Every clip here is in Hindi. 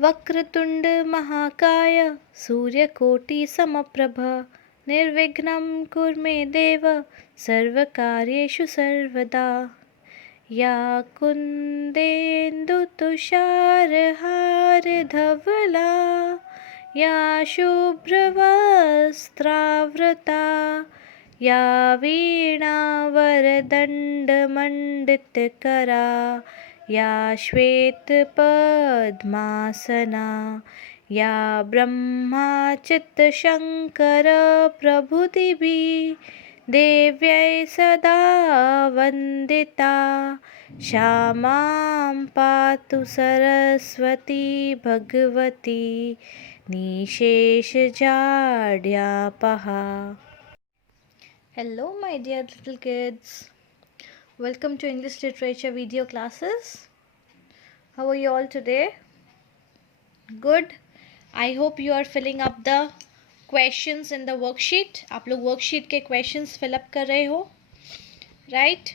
वक्रतुंड महाकाय सूर्यकोटि समप्रभ निर्विघ्नं कुरु मे देव सर्वकार्येषु सर्वदा। या कुन्देन्दु तुषारहारधवला या शुभ्रवस्त्रावृता या वीणावरदण्डमण्डितकरा या श्वेतपद्मासना या ब्रह्माच्युतशङ्करप्रभृतिभिः देव्यै सदा वन्दिता। श्यामां पातु Saraswati Bhagwati निशेषजाड्यापहा। Hello my dear little kids, welcome to English literature video classes. How are you all today? Good. I hope you are filling up the questions in the worksheet. आप लोग worksheet के questions fill up कर रहे हो, right?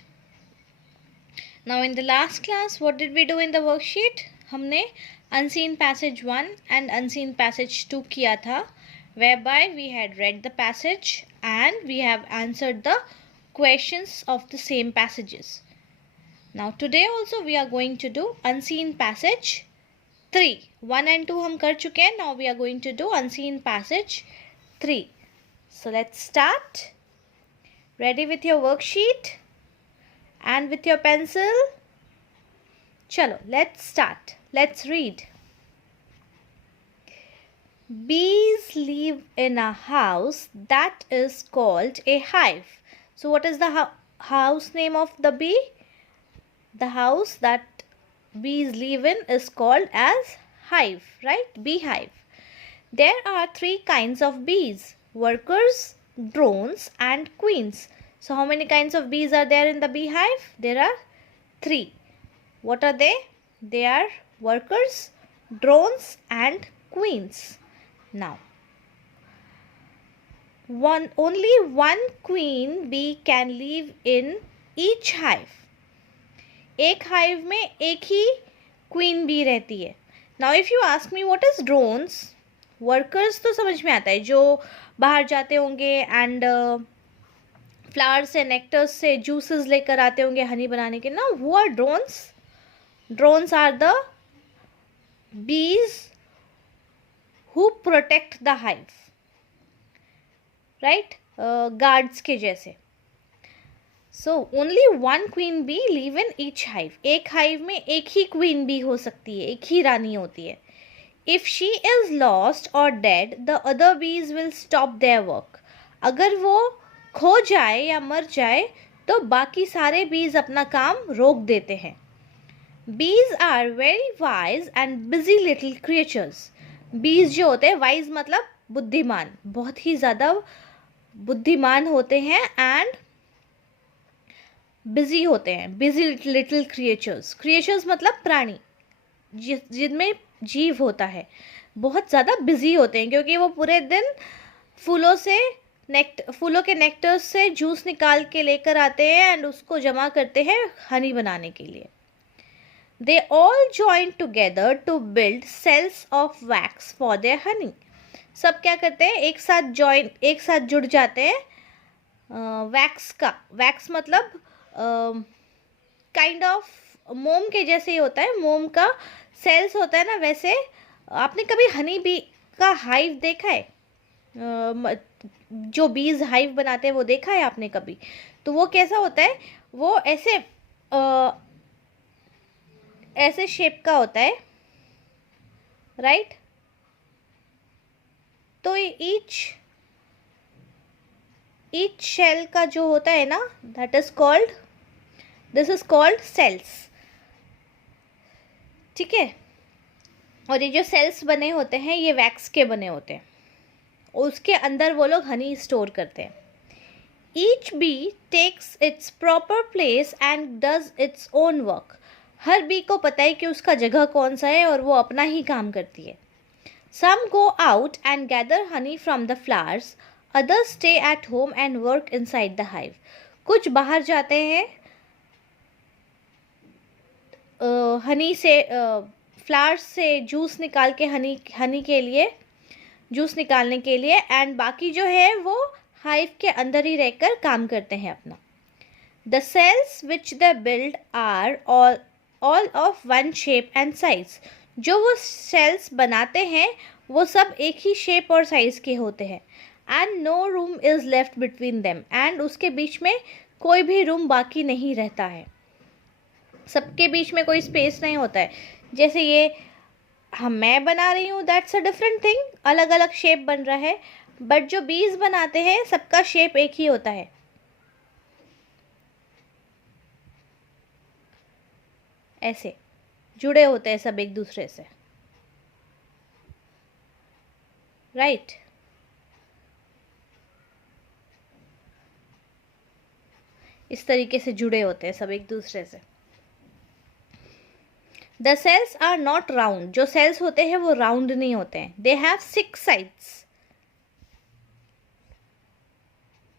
Now in the last class what did we do in the worksheet? हमने unseen passage 1 and unseen passage 2 किया था, whereby we had read the passage and we have answered the questions of the same passages. Now today also we are going to do unseen passage 3. 1 and 2 हम कर चुके हैं. Now we are going to do unseen passage 3. So let's start. Ready with your worksheet and with your pencil? Chalo, let's start. Let's read. Bees live in a house that is called a hive. So what is the house name of the bee? The house that bees live in is called as hive, right? Beehive. There are 3 kinds of bees: workers, drones and queens. So how many kinds of bees are there in the beehive? There are 3. What are they? They are workers, drones and queens. Now only one queen bee can live in each hive. एक हाइव में एक ही क्वीन बी रहती है. Now if you ask me what is drones, workers तो समझ में आता है, जो बाहर जाते होंगे एंड फ्लावर्स से नेक्टर्स से जूसेस लेकर आते होंगे हनी बनाने के. ना, वो are drones. Drones are the bees who protect the hive, right, guards के जैसे. So only one queen bee live in each hive. एक हाइव में एक ही क्वीन बी हो सकती है, एक ही रानी होती है. इफ़ शी इज़ लॉस्ट और डेड द अदर बीज विल स्टॉप देयर वर्क. अगर वो खो जाए या मर जाए तो बाकी सारे बीज अपना काम रोक देते हैं. Bees are very wise and busy little creatures. Bees जो होते हैं, वाइज मतलब बुद्धिमान, बहुत ही ज़्यादा बुद्धिमान होते हैं, एंड बिजी होते हैं. Busy little creatures. क्रिएचर्स मतलब प्राणी जिनमें जीव होता है. बहुत ज़्यादा बिजी होते हैं क्योंकि वो पूरे दिन फूलों के नेक्टर्स से जूस निकाल के लेकर आते हैं एंड उसको जमा करते हैं हनी बनाने के लिए. They all join together to build cells of wax for their honey. सब क्या करते हैं, एक साथ जुड़ जाते हैं वैक्स का. वैक्स मतलब काइंड ऑफ मोम के जैसे ही होता है. मोम का सेल्स होता है ना, वैसे. आपने कभी हनी बी का हाइव देखा है? जो बीज हाइव बनाते हैं वो देखा है आपने कभी? तो वो कैसा होता है, वो ऐसे शेप का होता है, राइट. तो ईच शेल का जो होता है ना, दिस इज कॉल्ड सेल्स. ठीक है. और ये जो सेल्स बने होते हैं ये वैक्स के बने होते हैं. उसके अंदर वो लोग हनी स्टोर करते हैं. Each bee takes its proper place and does its own work. हर बी को पता है कि उसका जगह कौन सा है और वो अपना ही काम करती है. Some go out and gather honey from the flowers. Others stay at home and work inside the hive. कुछ बाहर जाते हैं हनी से फ्लावर्स से जूस निकाल के हनी के लिए, जूस निकालने के लिए, एंड बाकी जो है वो हाइव के अंदर ही रहकर काम करते हैं अपना। The cells which the build our all of one shape and size. जो वो सेल्स बनाते हैं वो सब एक ही शेप और साइज के होते हैं। And no room is left between them, and उसके बीच में कोई भी रूम बाकी नहीं रहता है, सबके बीच में कोई स्पेस नहीं होता है। जैसे ये मैं बना रही हूँ, दैट्स अ डिफरेंट थिंग, अलग अलग शेप बन रहा है, बट जो बीज बनाते हैं सबका शेप एक ही होता है। ऐसे जुड़े होते हैं सब एक दूसरे से, राइट। इस तरीके से जुड़े होते हैं सब एक दूसरे से। The cells are not round. जो सेल्स होते हैं वो राउंड नहीं होते हैं। दे हैव 6 साइड्स,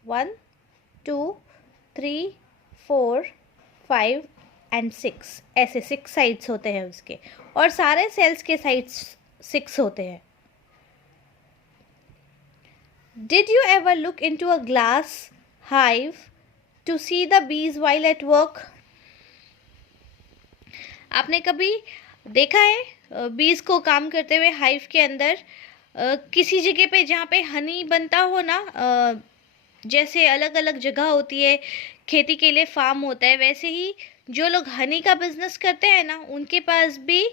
1 2 3 4 5 एंड 6, ऐसे 6 साइड्स होते हैं उसके, और सारे सेल्स के साइड्स 6 होते हैं। Did you ever look into a glass hive to see the bees while at work? आपने कभी देखा है बीज को काम करते हुए हाइव के अंदर? किसी जगह पे जहाँ पे हनी बनता हो ना, जैसे अलग अलग जगह होती है, खेती के लिए फार्म होता है, वैसे ही जो लोग हनी का बिजनेस करते हैं ना, उनके पास भी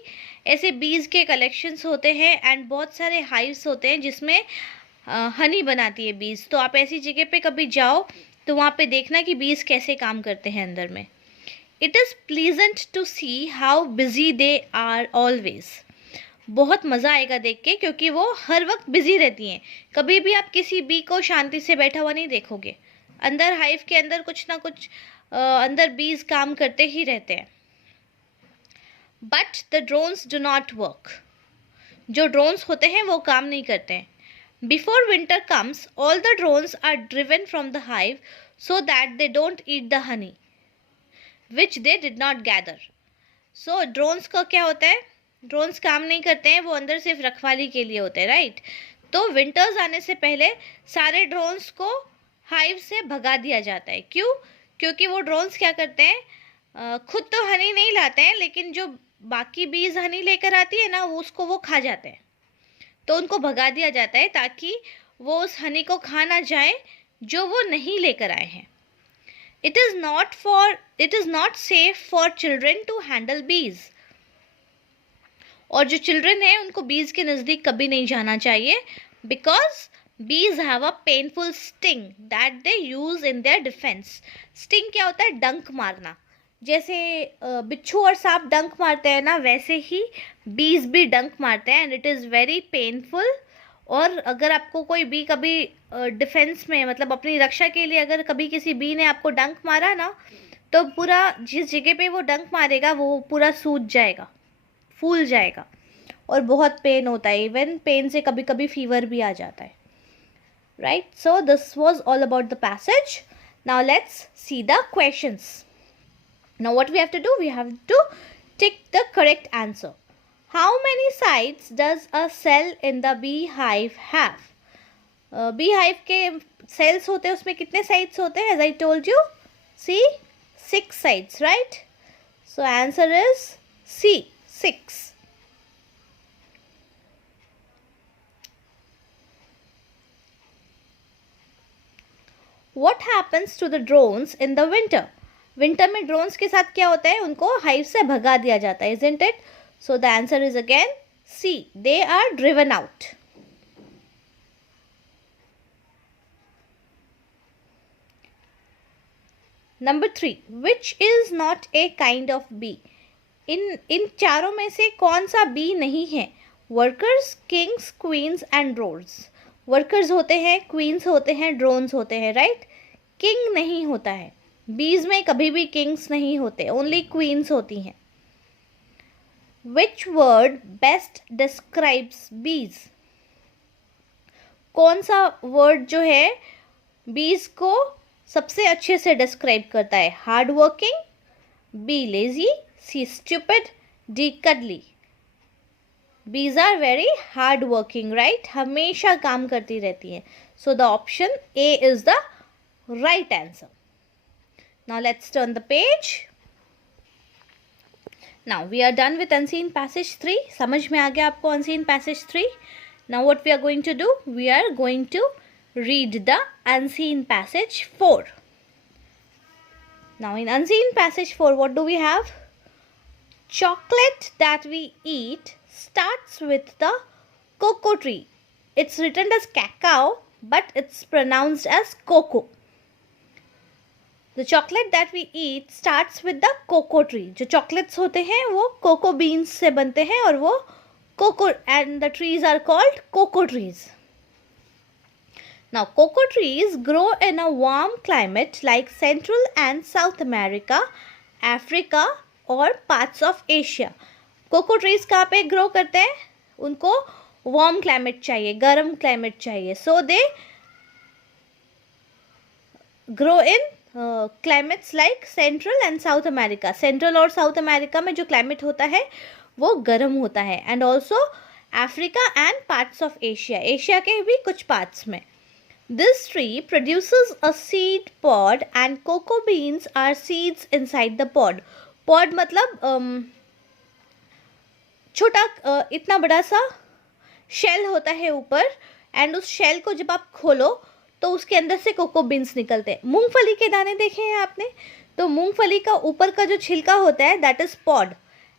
ऐसे बीज के कलेक्शंस होते हैं एंड बहुत सारे हाइव्स होते हैं जिसमें हनी बनाती है बीज। तो आप ऐसी जगह पे कभी जाओ तो वहाँ पे देखना कि बीज कैसे काम करते हैं अंदर में। It is pleasant to see how busy they are always. बहुत मज़ा आएगा देख के, क्योंकि वो हर वक्त बिजी रहती हैं। कभी भी आप किसी बी को शांति से बैठा हुआ नहीं देखोगे। अंदर हाइव के अंदर कुछ ना कुछ अंदर बीज काम करते ही रहते हैं। But the drones do not work. जो ड्रोन्स होते हैं वो काम नहीं करते हैं। Before winter comes all the drones are driven from the hive so that they don't eat the honey which they did not gather. So drones का क्या होता है, ड्रोन्स काम नहीं करते हैं, वो अंदर सिर्फ रखवाली के लिए होते हैं, राइट। तो विंटर्स आने से पहले सारे ड्रोन्स को हाइव से भगा दिया जाता है। क्यों? क्योंकि वो ड्रोन्स क्या करते हैं, खुद तो हनी नहीं लाते हैं, लेकिन जो बाकी बीज हनी लेकर आती है ना, उसको वो खा जाते हैं। तो उनको भगा दिया जाता है ताकि वो उस हनी को खा ना जाए जो वो नहीं लेकर आए हैं। It is not safe for children to handle bees. और जो चिल्ड्रन है उनको बीज के नज़दीक कभी नहीं जाना चाहिए, बिकॉज बीज have a painful sting that they use in their defence. Sting क्या होता है? डंक मारना। जैसे बिच्छू और सांप डंक मारते हैं ना, वैसे ही बीज भी डंक मारते हैं, and it is very painful. और अगर आपको कोई बी कभी डिफेंस में, मतलब अपनी रक्षा के लिए, अगर कभी किसी बी ने आपको डंक मारा ना, तो पूरा जिस जगह पे वो डंक मारेगा वो पूरा सूज जाएगा, फूल जाएगा, और बहुत पेन होता है। इवन पेन से कभी कभी फीवर भी आ जाता है, right. So this was all about the passage. Now let's see the questions. Now what we have to do? We have to tick the correct answer. How many sides does a cell in the beehive have? Beehive के cells होते हैं, उसमें कितने sides होते हैं? As I told you, see, 6 sides, right? So answer is C, 6. What happens to the drones in the winter? Winter में ड्रोन्स के साथ क्या होता है? उनको हाइव से भगा दिया जाता है, isn't it? So the answer is again C. They are driven out. Number 3. Which is not a kind of bee? इन चारों में से कौन सा बी नहीं है? Workers, Kings, queen's and drones. Workers होते हैं, क्वींस होते हैं, ड्रोन्स होते हैं, राइट. किंग नहीं होता है. बीज में कभी भी किंग्स नहीं होते, ओनली क्वींस होती हैं. विच वर्ड बेस्ट डिस्क्राइब्स बीज? कौन सा वर्ड जो है बीज को सबसे अच्छे से डिस्क्राइब करता है? Hard working, B lazy, C stupid, D cuddly. Bees are very hard working, right, हमेशा काम करती रहती हैं. So the option A is the right answer. Now let's turn the page. Now we are done with unseen passage 3. समझ में आ गया आपको unseen passage 3? Now what we are going to do, we are going to read the unseen passage 4. Now in unseen passage 4, what do we have? Chocolate that we eat starts with the cocoa tree. It's written as cacao, but it's pronounced as cocoa. The chocolate that we eat starts with the cocoa tree. जो chocolates होते हैं वो cocoa beans से बनते हैं और वो cocoa, and the trees are called cocoa trees. Now, cocoa trees grow in a warm climate like Central and South America, Africa और parts of Asia. Cocoa trees कहाँ पे grow करते हैं? उनको warm climate चाहिए, गर्म climate चाहिए. So they grow in climates like Central and South America. Central और South America में जो climate होता है वो गर्म होता है. And also Africa and parts of Asia. Asia के भी कुछ parts में. This tree produces a seed pod and cocoa beans are seeds inside the pod. Pod मतलब छोटा इतना बड़ा सा शेल होता है ऊपर, एंड उस शेल को जब आप खोलो तो उसके अंदर से कोको बीन्स निकलते हैं. मूंगफली के दाने देखे हैं आपने? तो मूंगफली का ऊपर का जो छिलका होता है दैट इज पॉड,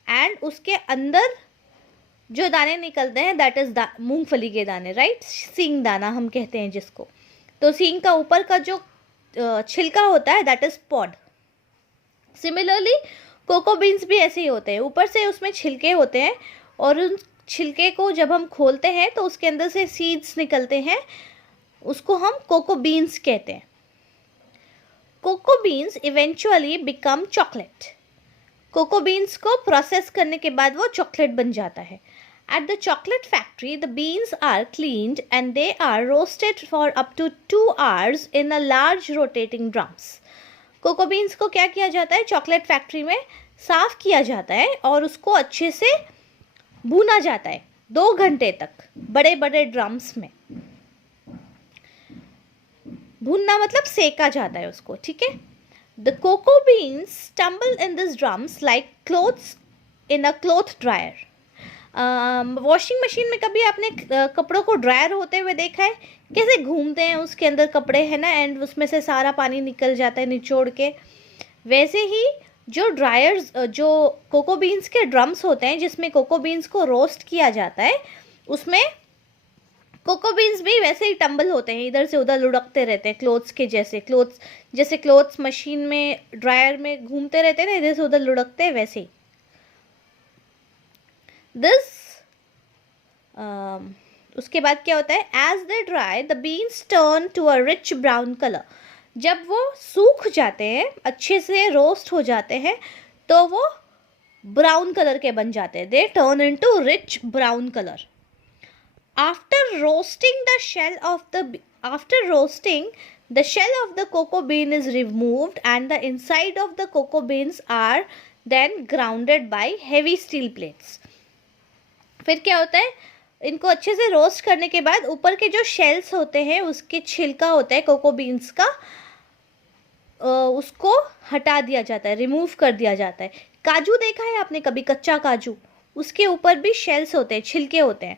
एंड उसके अंदर जो दाने निकलते हैं दैट इज मूंगफली के दाने, राइट, सींग दाना हम कहते हैं जिसको. तो सींग का ऊपर का जो छिलका होता है that is pod. Similarly cocoa beans भी ऐसे ही होते हैं, ऊपर से उसमें छिलके होते हैं और उन छिलके को जब हम खोलते हैं तो उसके अंदर से सीड्स निकलते हैं, उसको हम कोको बीन्स कहते हैं. Cocoa beans eventually become chocolate. Cocoa beans को प्रोसेस करने के बाद वो चॉकलेट बन जाता है. At the chocolate factory, the beans are cleaned and they are roasted for up to 2 hours in a large rotating drums. Cocoa beans को क्या किया जाता है? चॉकलेट फैक्ट्री में साफ किया जाता है और उसको अच्छे से भूना जाता है 2 घंटे तक बड़े बड़े ड्रम्स में. भूनना मतलब सेका जाता है उसको, ठीक है. The cocoa beans tumble in these drums like clothes in a cloth dryer. Washing machine में कभी आपने कपड़ों को ड्रायर होते हुए देखा है? कैसे घूमते हैं उसके अंदर कपड़े, है ना, एंड उसमें से सारा पानी निकल जाता है निचोड़ के. वैसे ही जो ड्रायर्स, जो कोको बीन्स के ड्रम्स होते हैं जिसमें कोको बीन्स को रोस्ट किया जाता है, उसमें कोको बीन्स भी वैसे ही टम्बल होते हैं, इधर से उधर लुढ़कते रहते हैं क्लोथ्स के जैसे. क्लोथ्स मशीन में ड्रायर में घूमते रहते हैं ना, इधर से उधर लुढ़कते हैं, वैसे ही. दिस उसके बाद क्या होता है? As they dry the beans turn to a rich brown colour. जब वो सूख जाते हैं, अच्छे से रोस्ट हो जाते हैं, तो वो ब्राउन कलर के बन जाते हैं. They turn into rich brown colour. After roasting the shell of the cocoa bean is removed and the inside of the cocoa beans are then grounded by heavy steel plates. फिर क्या होता है? इनको अच्छे से रोस्ट करने के बाद ऊपर के जो शेल्स होते हैं, उसके छिलका होता है कोको बीन्स का, उसको हटा दिया जाता है, रिमूव कर दिया जाता है. काजू देखा है आपने कभी? कच्चा काजू, उसके ऊपर भी शेल्स होते हैं, छिलके होते हैं.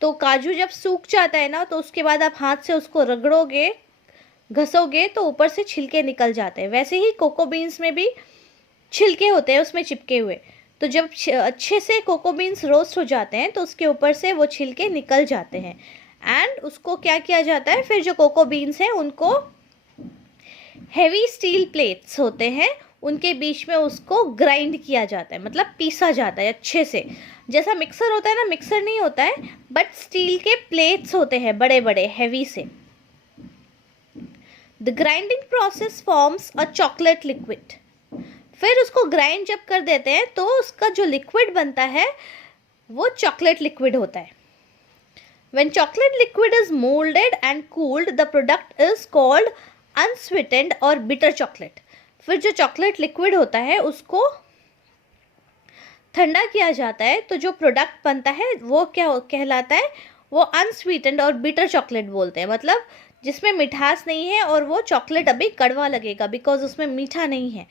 तो काजू जब सूख जाता है ना, तो उसके बाद आप हाथ से उसको रगड़ोगे, घसोगे, तो ऊपर से छिलके निकल जाते हैं. वैसे ही कोको बीन्स में भी छिलके होते हैं उसमें चिपके हुए. तो जब अच्छे से कोको बीन्स रोस्ट हो जाते हैं तो उसके ऊपर से वो छिलके निकल जाते हैं, एंड उसको क्या किया जाता है? फिर जो कोको बीन्स हैं उनको हेवी स्टील प्लेट्स होते हैं, उनके बीच में उसको ग्राइंड किया जाता है, मतलब पीसा जाता है अच्छे से. जैसा मिक्सर होता है ना, मिक्सर नहीं होता है, बट स्टील के प्लेट्स होते हैं बड़े बड़े हैवी से. The grinding process forms a chocolate liquid. फिर उसको ग्राइंड जब कर देते हैं तो उसका जो लिक्विड बनता है वो चॉकलेट लिक्विड होता है. When chocolate liquid is molded and cooled, the product is called unsweetened और bitter chocolate. फिर जो चॉकलेट लिक्विड होता है उसको ठंडा किया जाता है तो जो प्रोडक्ट बनता है वो क्या कहलाता है, वो अनस्वीटेंड और बिटर चॉकलेट बोलते हैं, मतलब जिसमें मिठास नहीं है और वो चॉकलेट अभी कड़वा लगेगा बिकॉज उसमें मीठा नहीं है।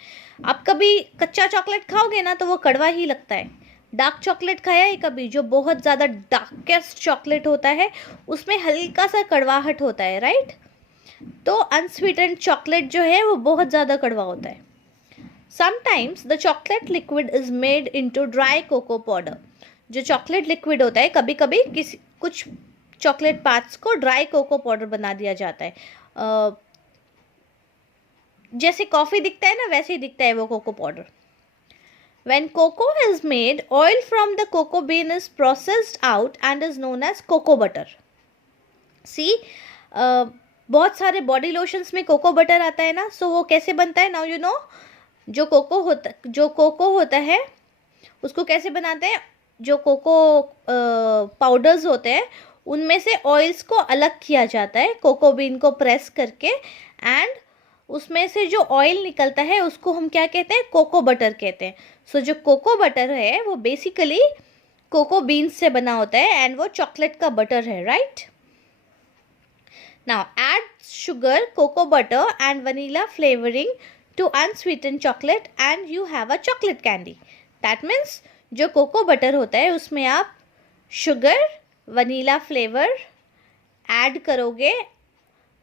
आप कभी कच्चा चॉकलेट खाओगे ना तो वो कड़वा ही लगता है। डार्क चॉकलेट खाया है कभी, जो बहुत ज़्यादा डार्केस्ट चॉकलेट होता है उसमें हल्का सा कड़वाहट होता है, राइट। तो अनस्वीटेंड चॉकलेट जो है वो बहुत ज़्यादा कड़वा होता है। Sometimes the chocolate liquid is made into dry cocoa powder. जो चॉकलेट लिक्विड होता है कभी कभी कुछ चॉकलेट पार्ट्स को ड्राई कोको पाउडर बना दिया जाता है। जैसे कॉफ़ी दिखता है ना वैसे ही दिखता है वो cocoa powder. When cocoa is made, oil from the cocoa bean is processed out and is known as cocoa butter. See, बहुत सारे बॉडी लोशंस में कोको बटर आता है ना, सो वो कैसे बनता है, नाउ यू नो। जो कोको होता है उसको कैसे बनाते हैं, जो कोको पाउडर्स होते हैं उनमें से ऑयल्स को अलग किया जाता है कोको बीन को प्रेस करके, एंड उसमें से जो ऑयल निकलता है उसको हम क्या कहते हैं, कोको बटर कहते हैं। सो जो कोको बटर है वो बेसिकली कोको बीन्स से बना होता है एंड वो चॉकलेट का बटर है, right. Now add sugar, cocoa butter and vanilla flavouring to unsweetened chocolate and you have a chocolate candy. That means जो कोको बटर होता है उसमें आप शुगर, वनीला फ्लेवर ऐड करोगे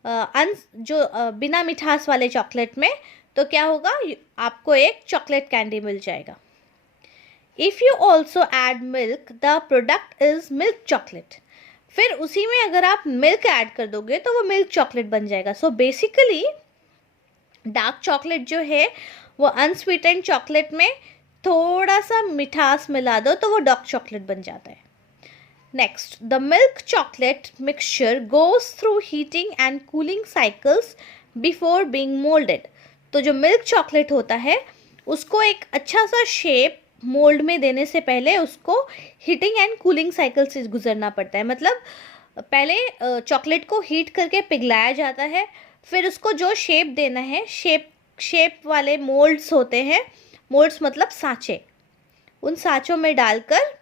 बिना मिठास वाले चॉकलेट में, तो क्या होगा, आपको एक चॉकलेट कैंडी मिल जाएगा। If you also add milk the product is milk chocolate. फिर उसी में अगर आप मिल्क ऐड कर दोगे तो वो मिल्क चॉकलेट बन जाएगा। सो बेसिकली डार्क चॉकलेट जो है वो अनस्वीटेंड चॉकलेट में थोड़ा सा मिठास मिला दो तो वो डार्क चॉकलेट बन जाता है। Next, the milk chocolate mixture goes through heating and cooling cycles before being molded. तो जो मिल्क चॉकलेट होता है उसको एक अच्छा सा शेप मोल्ड में देने से पहले उसको हीटिंग एंड कूलिंग साइकिल से गुजरना पड़ता है। मतलब पहले चॉकलेट को हीट करके पिघलाया जाता है, फिर उसको जो शेप देना है, शेप वाले मोल्ड्स होते हैं, मोल्ड्स मतलब सांचे, उन सांचों में डालकर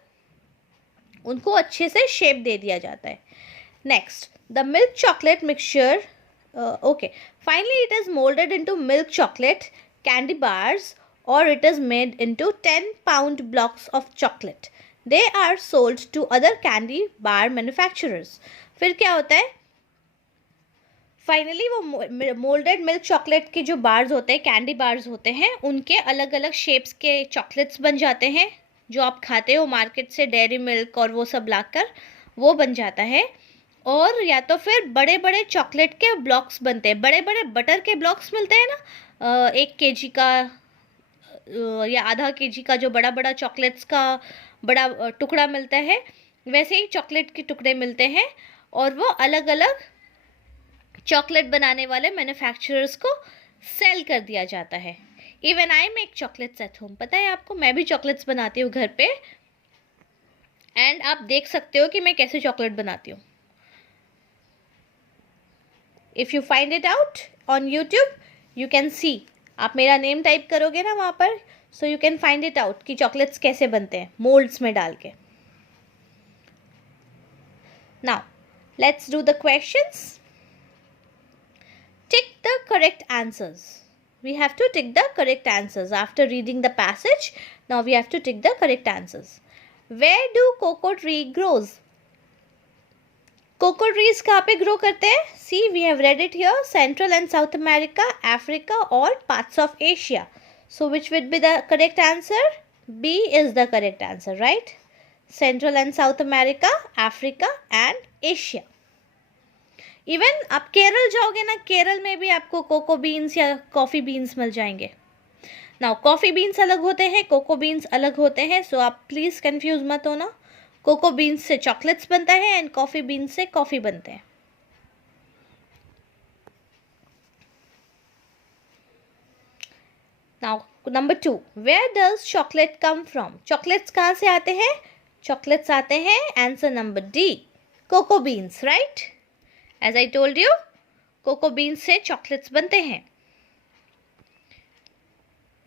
उनको अच्छे से शेप दे दिया जाता है। Next, the milk chocolate mixture, okay, finally it is moulded into milk chocolate candy bars और it is made into 10 pound blocks of chocolate. They are sold to other candy bar manufacturers. फिर क्या होता है, फाइनली वो मोल्डेड मिल्क चॉकलेट के जो बार्स होते हैं, कैंडी बार्स होते हैं, उनके अलग अलग शेप्स के चॉकलेट्स बन जाते हैं। जो आप खाते हो मार्केट से डेयरी मिल्क और वो सब लाकर वो बन जाता है। और या तो फिर बड़े बड़े चॉकलेट के ब्लॉक्स बनते हैं, बड़े बड़े बटर के ब्लॉक्स मिलते हैं ना, 1 kg का या आधा kg का जो बड़ा बड़ा चॉकलेट्स का बड़ा टुकड़ा मिलता है, वैसे ही चॉकलेट के टुकड़े मिलते हैं और वो अलग अलग चॉकलेट बनाने वाले मैन्युफैक्चरर्स को सेल कर दिया जाता है। Even I make chocolates at home, पता है आपको, मैं भी चॉकलेट्स बनाती हूँ घर पे, एंड आप देख सकते हो कि मैं कैसे चॉकलेट बनाती हूँ। If you find it out on YouTube you can see, आप मेरा नेम टाइप करोगे ना वहाँ पर, so you can find it out कि चॉकलेट्स कैसे बनते हैं मोल्ड्स में डाल के। Now let's do the questions. Tick the correct answers. We have to tick the correct answers after reading the passage. Now we have to tick the correct answers. Where do cocoa tree grows? Cocoa trees कहाँ पे grow करते हैं? See, we have read it here. Central and South America, Africa or parts of Asia. So which would be the correct answer? B is the correct answer, right? Central and South America, Africa and Asia. Even आप केरल जाओगे ना, केरल में भी आपको कोको बीन्स या कॉफ़ी बीन्स मिल जाएंगे। नाउ कॉफ़ी बीन्स अलग होते हैं, कोको बीन्स अलग होते हैं, सो आप प्लीज़ कंफ्यूज मत होना। कोको बीन्स से चॉकलेट्स बनता है एंड कॉफ़ी बीन्स से कॉफ़ी बनते हैं। Now number 2, where does chocolate come from? Chocolates कहाँ से आते हैं? चॉकलेट्स आते हैं, answer number D, cocoa beans, right. As I told you, cocoa beans से चॉकलेट्स बनते हैं।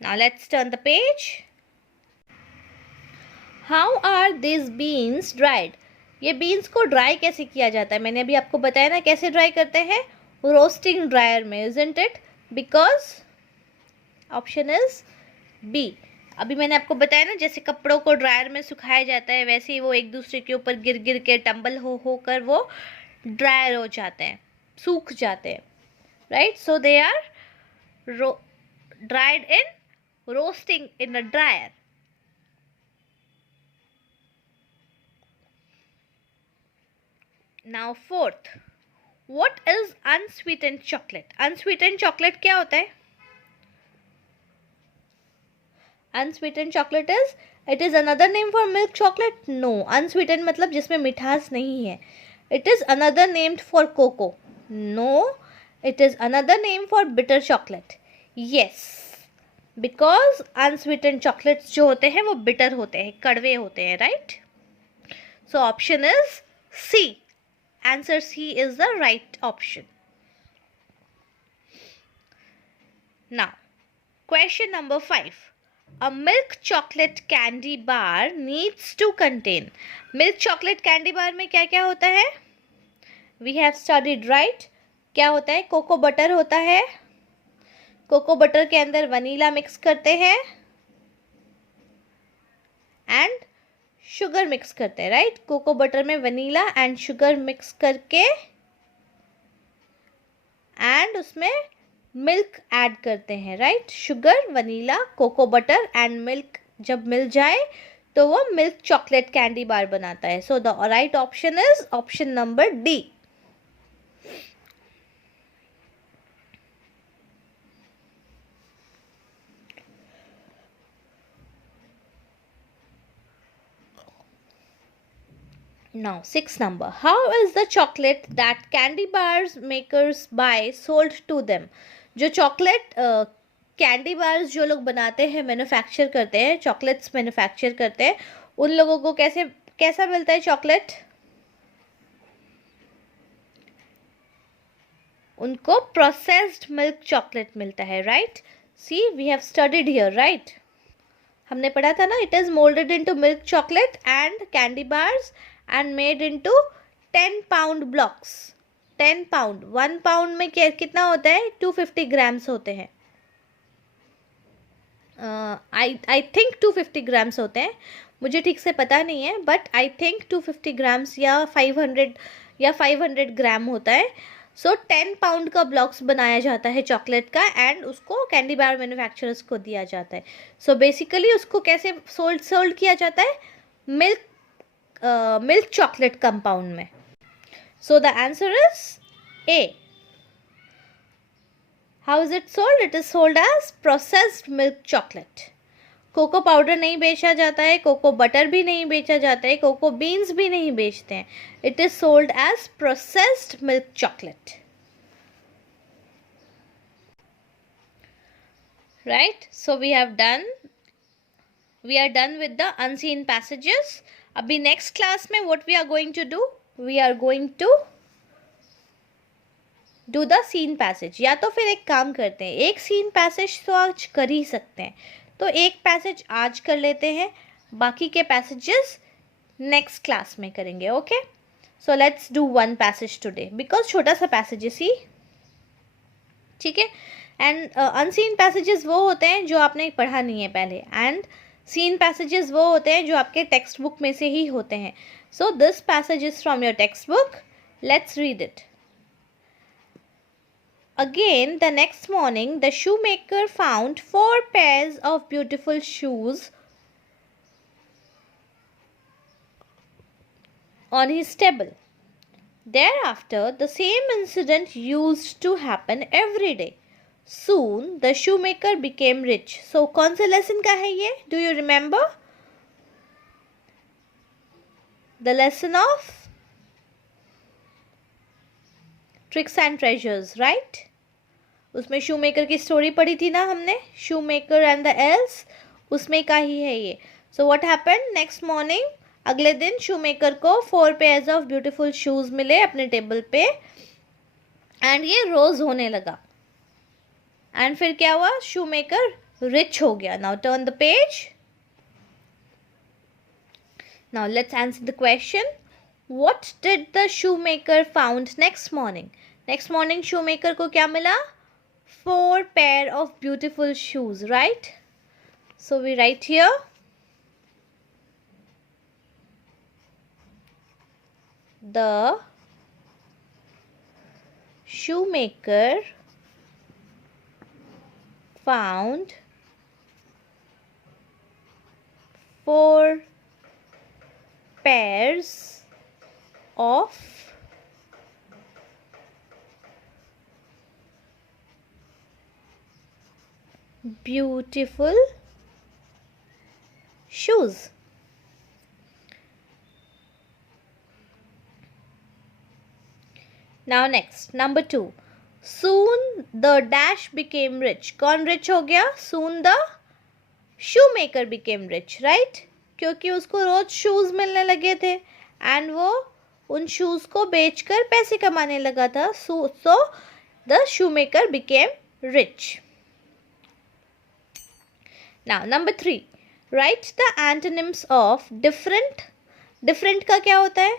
Now let's turn the page. How are this beans dried? ये बीन्स को ड्राई कैसे किया जाता है? मैंने अभी आपको बताया ना कैसे ड्राई करते हैं, रोस्टिंग ड्रायर में, isn't it? Because option is B. अभी मैंने आपको बताया ना जैसे कपड़ों को ड्रायर में सुखाया जाता है वैसे ही वो एक दूसरे के ऊपर गिर गिर के टंबल हो कर वो ड्रायर हो जाते हैं, सूख जाते हैं, right? So they are dried in roasting in a dryer. Now fourth, what is unsweetened chocolate? Unsweetened chocolate क्या होता है? Unsweetened chocolate is another name for milk chocolate? No, unsweetened मतलब जिसमें मिठास नहीं है. It is another name for cocoa? No, it is another name for bitter chocolate. Yes, because unsweetened chocolates जो होते हैं वो bitter होते हैं, कड़वे होते हैं, right? So option is C. Answer C is the right option. Now, question number 5. A milk chocolate candy bar needs to contain. Milk chocolate candy bar में क्या क्या होता है? We have studied, right? क्या होता है? कोको बटर होता है. कोको बटर के अंदर वनीला मिक्स करते हैं एंड शुगर मिक्स करते हैं, राइट? कोको बटर में वनीला एंड शुगर मिक्स करके एंड उसमें मिल्क ऐड करते हैं, right? Sugar, vanilla, cocoa butter and milk जब मिल जाए तो वो मिल्क चॉकलेट कैंडी बार बनाता है. So the right option is option number D. Now, 6th number. How is the chocolate that candy bars makers buy sold to them? जो चॉकलेट कैंडी बार्स जो लोग बनाते हैं, मैन्युफैक्चर करते हैं, चॉकलेट्स मैन्युफैक्चर करते हैं, उन लोगों को कैसा मिलता है चॉकलेट? उनको प्रोसेस्ड मिल्क चॉकलेट मिलता है, right? See, we have studied here, right? हमने पढ़ा था ना, it is moulded into milk chocolate and candy bars and made into 10 pound blocks. 10 pound, 1 pound में कितना होता है? 250 grams होते हैं. I think 250 grams होते हैं, मुझे ठीक से पता नहीं है, बट आई थिंक 250 grams या 500 ग्राम होता है. सो 10 पाउंड का ब्लॉक्स बनाया जाता है चॉकलेट का एंड उसको कैंडी बार मैन्युफैक्चरर्स को दिया जाता है. सो बेसिकली उसको कैसे सोल्ड किया जाता है? मिल्क चॉकलेट कंपाउंड में. So the answer is A. How is it sold? It is sold as processed milk chocolate. Cocoa powder नहीं बेचा जाता है, कोको बटर भी नहीं बेचा जाता है, कोको बीन्स भी नहीं बेचते हैं. It is sold as processed milk chocolate, right? So we are done with the unseen passages. अभी नेक्स्ट क्लास में what we are going to do? We are going to do the seen passage. या तो फिर एक काम करते हैं, एक सीन पैसेज तो आज कर ही सकते हैं, तो एक पैसेज आज कर लेते हैं, बाकी के पैसेजेस नेक्स्ट क्लास में करेंगे. Okay, so let's do one passage today because छोटा सा पैसेज ही, ठीक है? एंड अनसीन पैसेजेस वो होते हैं जो आपने पढ़ा नहीं है पहले, एंड सीन पैसेजेस वो होते हैं जो आपके टेक्स्ट बुक में से ही होते हैं. So this passage is from your text book. Let's read it. Again, the next morning, the shoemaker found 4 pairs of beautiful shoes on his table. Thereafter, the same incident used to happen every day. Soon, the shoemaker became rich. So, कौन से lesson का है ये? Do you remember? The lesson of tricks and treasures, right? उसमें शू मेकर की स्टोरी पढ़ी थी ना हमने, शू मेकर एंड द एल्स, उसमें का ही है ये. So what happened? Next morning, अगले दिन शू मेकर को 4 पेयर्स ऑफ ब्यूटीफुल शूज मिले अपने टेबल पे एंड ये रोज होने लगा. एंड फिर क्या हुआ? शू मेकर रिच हो गया. Now turn the page. Now let's answer the question. What did the shoemaker found next morning? Next morning shoemaker को क्या मिला? 4 pair of beautiful shoes, right? So we write here. The shoemaker found 4 pairs of beautiful shoes. Now next, number 2. Soon the dash became rich. कौन rich हो गया? Soon the shoemaker became rich, right? क्योंकि उसको रोज शूज मिलने लगे थे एंड वो उन शूज को बेचकर पैसे कमाने लगा था. So the shoemaker became rich. Now number 3. Write the antonyms of different. Different का क्या होता है?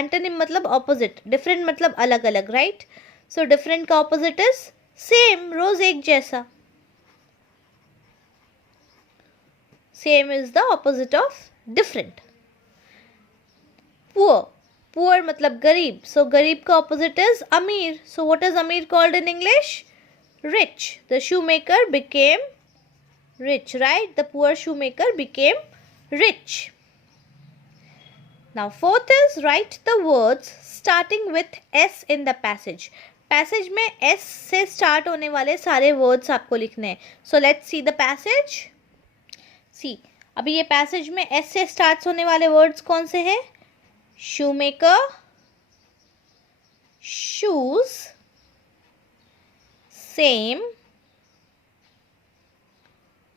Antonym मतलब opposite. Different मतलब अलग अलग, right? So different का opposite is same. रोज एक जैसा. Same is the opposite of different. Poor. Poor मतलब गरीब. So गरीब का opposite is अमीर. So what is अमीर called in English? Rich. The shoemaker became rich, right? The poor shoemaker became rich. Now fourth is write the words starting with S in the passage. Passage में S से start होने वाले सारे words आपको लिखने हैं. So let's see the passage. See, अभी ये passage में S से starts होने वाले words कौन से हैं? Shoemaker, shoes, same,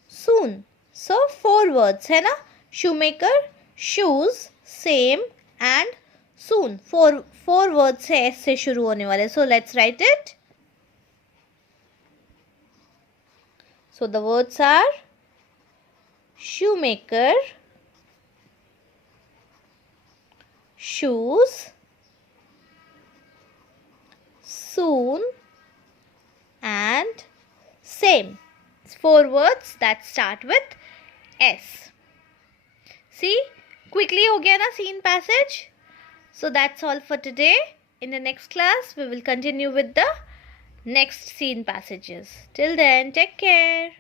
soon. So 4 words है ना? Shoemaker, shoes, same and soon. 4 words है S से शुरू होने वाले. So let's write it. So the words are shoemaker, shoes, soon and same. It's 4 words that start with S. See, quickly हो गया ना scene passage. So that's all for today. In the next class, we will continue with the next scene passages. Till then, take care.